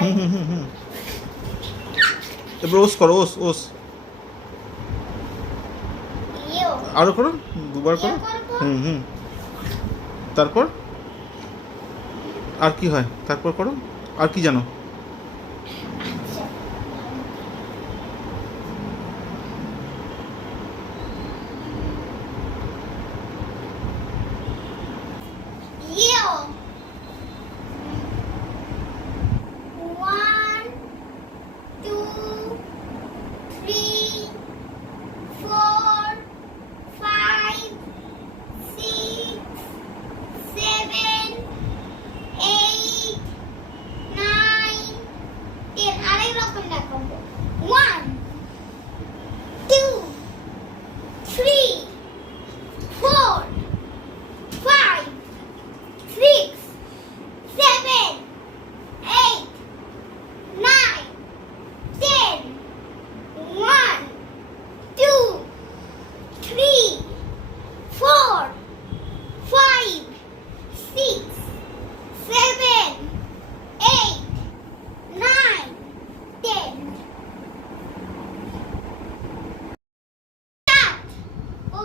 হুম হুম হুম হুম এবার ওস করো, ওস ওস। ইউ আরো করো, দুবার ইউ করো। করবো। হুম হুম তারপর আর কি হয়, তারপর করো। আর কি জানো? আচ্ছা, you one two three four five six seven eight nine ten. আরেক রকম দেখাবো। One two three four five six seven eight nine ten. One two three four five six seven eight nine ten. ও